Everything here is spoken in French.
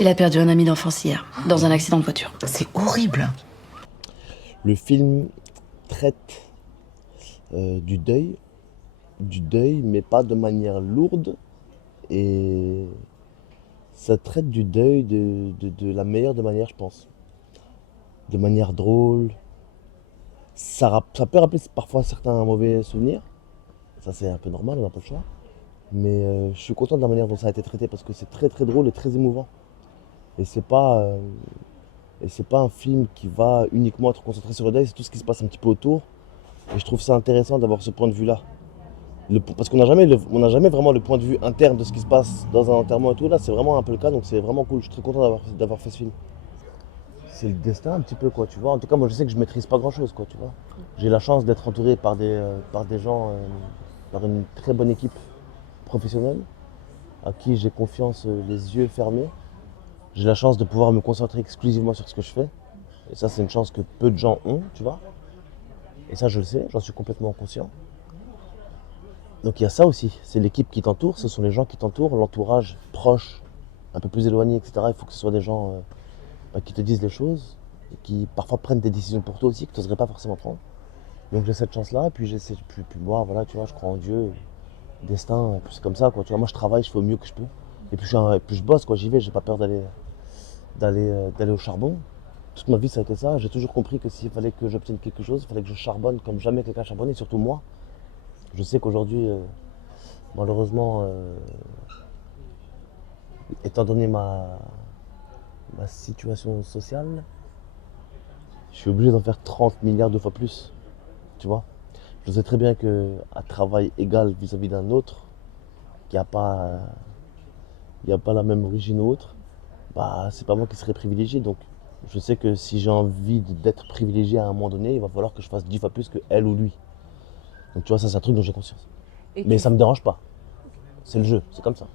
Il a perdu un ami d'enfance hier, dans un accident de voiture. C'est horrible. Le film traite du deuil, mais pas de manière lourde. Et ça traite du deuil de la meilleure des manières, je pense. De manière drôle. Ça peut rappeler parfois certains mauvais souvenirs. Ça, c'est un peu normal, on n'a pas le choix. Mais je suis content de la manière dont ça a été traité parce que c'est très très drôle et très émouvant. Et c'est pas, un film qui va uniquement être concentré sur le deuil, c'est tout ce qui se passe un petit peu autour. Et je trouve ça intéressant d'avoir ce point de vue-là. Parce qu'on n'a jamais, on n'a jamais vraiment le point de vue interne de ce qui se passe dans un enterrement et tout. Là, c'est vraiment un peu le cas, donc c'est vraiment cool. Je suis très content d'avoir fait ce film. C'est le destin un petit peu, quoi, tu vois. En tout cas, moi, je sais que je maîtrise pas grand-chose, quoi, tu vois. J'ai la chance d'être entouré par des gens, par une très bonne équipe professionnelle, à qui j'ai confiance les yeux fermés. J'ai la chance de pouvoir me concentrer exclusivement sur ce que je fais. Et ça, c'est une chance que peu de gens ont, tu vois. Et ça, je le sais, j'en suis complètement conscient. Donc il y a ça aussi, c'est l'équipe qui t'entoure, ce sont les gens qui t'entourent, l'entourage proche, un peu plus éloigné, etc. Il faut que ce soit des gens qui te disent les choses, et qui parfois prennent des décisions pour toi aussi, que tu n'oserais pas forcément prendre. Donc j'ai cette chance-là, et puis puis moi, voilà, tu vois, je crois en Dieu, destin, et puis c'est comme ça, quoi. Tu vois, moi je travaille, je fais au mieux que je peux. Et puis je bosse, quoi, j'y vais, j'ai pas peur d'aller au charbon. Toute ma vie ça a été ça, j'ai toujours compris que s'il fallait que j'obtienne quelque chose, il fallait que je charbonne comme jamais quelqu'un charbonnait, surtout moi. Je sais qu'aujourd'hui, malheureusement, étant donné ma situation sociale, je suis obligé d'en faire 30 milliards de fois plus, tu vois. Je sais très bien qu'à travail égal vis-à-vis d'un autre, qui n'a pas, il y a pas la même origine ou autre, bah, c'est pas moi qui serai privilégié. Donc, je sais que si j'ai envie d'être privilégié à un moment donné, il va falloir que je fasse 10 fois plus que elle ou lui. Donc, tu vois, ça, c'est un truc dont j'ai conscience. Mais ça me dérange pas. C'est le jeu, c'est comme ça.